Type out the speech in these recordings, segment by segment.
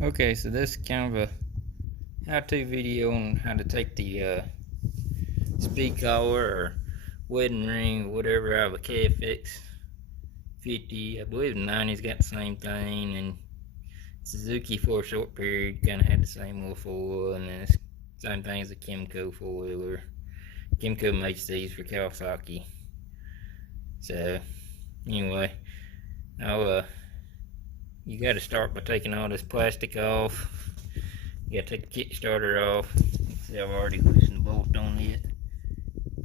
Okay, so this is kind of a how-to video on how to take the speed collar or wedding ring or whatever out of a KFX 50. I believe the 90's got the same thing, and Suzuki for a short period kind of had the same little foil, and then it's the same thing as a Kimco four-wheeler. Kimco makes these for Kawasaki. So anyway, you got to start by taking all this plastic off. You got to take the kick starter off. See, I've already loosened the bolt on it,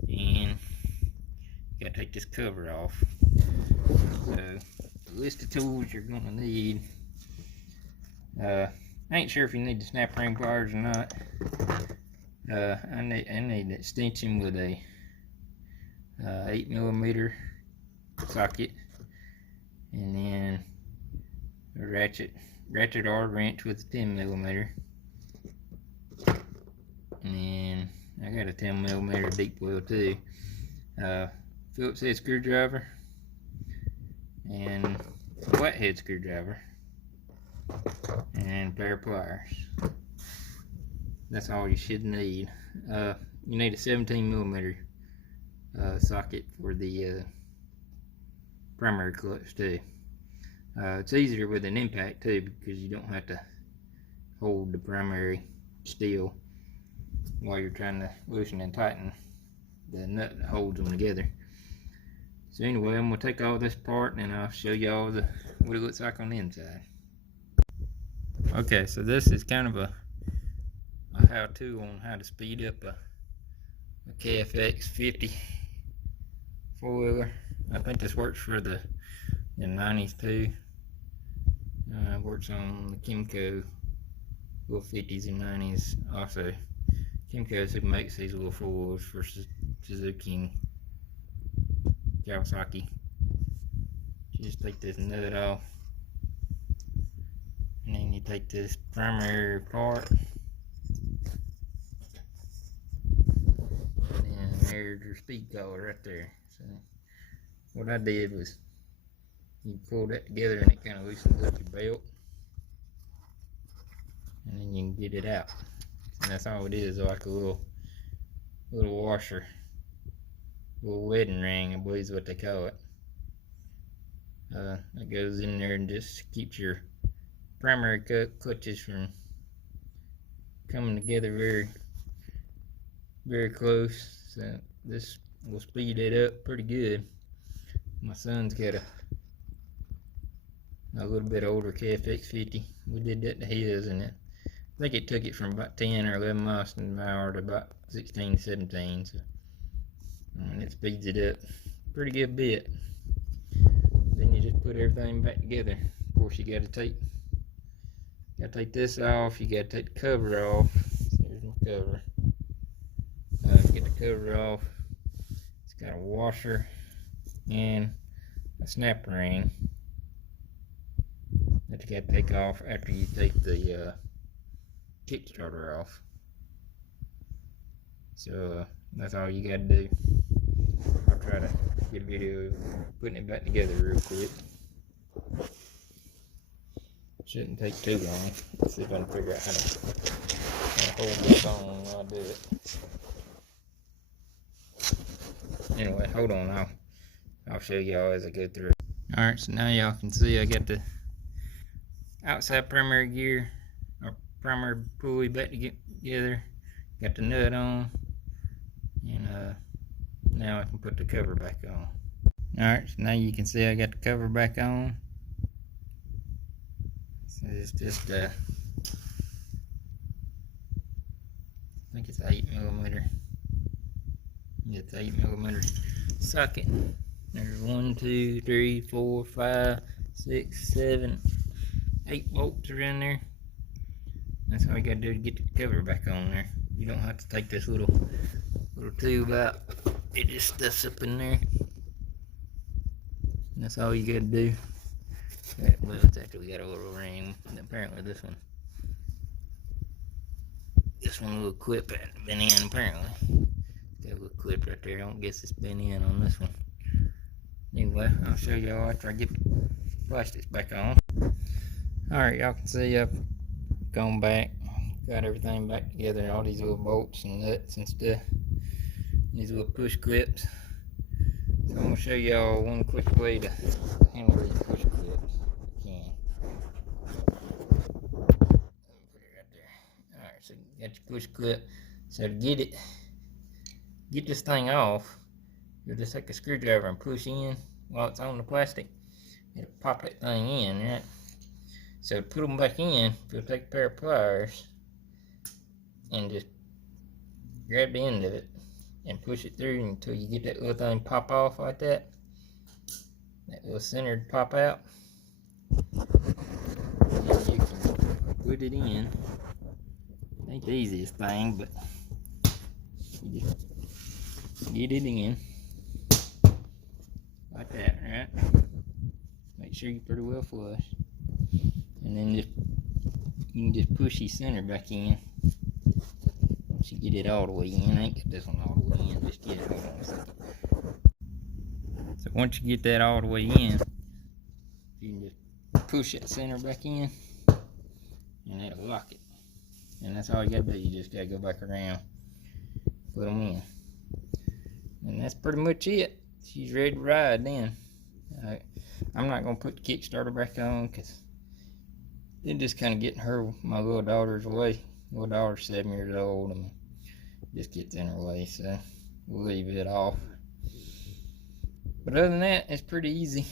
and you got to take this cover off. So the list of tools you're gonna need. I ain't sure if you need the snap ring pliers or not. I need an extension with a 8mm socket, and then a ratchet or wrench with a 10mm, and then I got a 10mm deep well too. Phillips head screwdriver and a flathead screwdriver and a pair of pliers. That's all you should need. You need a 17mm socket for the primary clutch too. It's easier with an impact too, because you don't have to hold the primary still while you're trying to loosen and tighten the nut that holds them together. So anyway, I'm going to take all this apart and I'll show y'all what it looks like on the inside. Okay, so this is kind of a how-to on how to speed up a KFX 50 four-wheeler. I think this works for the 90s too. Works on the Kimco little 50s and 90s also. Kimco who makes these little four-wheelers for Suzuki and Kawasaki. You just take this nut off, and then you take this primary part, and there's your speed collar right there. So what I did was, you pull that together and it kind of loosens up your belt, and then you can get it out. And that's all it is, like a little washer, little wedding ring, I believe is what they call it. That goes in there and just keeps your primary clutches from coming together very close. So this will speed it up pretty good. My son's got a little bit older KFX 50. We did that to his, and I think it took it from about 10 or 11 miles an hour to about 16, 17. So, and it speeds it up pretty good bit. Then you just put everything back together. Of course, you got to take this off. You got to take the cover off. There's my cover. Get the cover off. It's got a washer and a snap ring that you got to take off after you take the Kickstarter off. So that's all you got to do. I'll try to get a video of putting it back together real quick. Shouldn't take too long. Let's see if I can figure out how to hold this on while I do it. Anyway, hold on, I'll show y'all as I go through. Alright, so now y'all can see I got the outside primary gear, or primary pulley back together. Got the nut on, and now I can put the cover back on. Alright, so now you can see I got the cover back on. So it's just I think it's 8mm. Yeah, it's 8mm socket. There's 1, 2, 3, 4, 5, 6, 7, 8 bolts around there. That's all you gotta do to get the cover back on there. You don't have to take this little tube out. It just stuffs up in there. And that's all you gotta do. Well, it's actually got a little ring. And apparently this one little clip hadn't been in apparently. Got a little clip right there. I don't guess it's been in on this one. Anyway, I'll show y'all after I get the plastics back on. Alright, y'all can see I've gone back, got everything back together, all these little bolts and nuts and stuff, these little push clips. So I'm gonna show y'all one quick way to handle these push clips. If you can. Put it right there. Alright, so you got your push clip. So to get this thing off, you'll just take a screwdriver and push in while it's on the plastic. It'll pop that thing in, right? So to put them back in, you'll take a pair of pliers and just grab the end of it and push it through until you get that little thing pop off like that. That little centered pop out. And you can put it in. It ain't the easiest thing, but you just get it in. Like that, right? Make sure you're pretty well flush. And then you can just push your center back in. Once you get it all the way in, I ain't get this one all the way in, just get it, hold on a second. So once you get that all the way in, you can just push that center back in, and that'll lock it. And that's all you gotta do, you just gotta go back around, put them in. And that's pretty much it. She's ready to ride then. I'm not gonna put the Kickstarter back on because it's just kind of getting my little daughter's way. Little daughter's 7 years old and just gets in her way, so we'll leave it off. But other than that, it's pretty easy.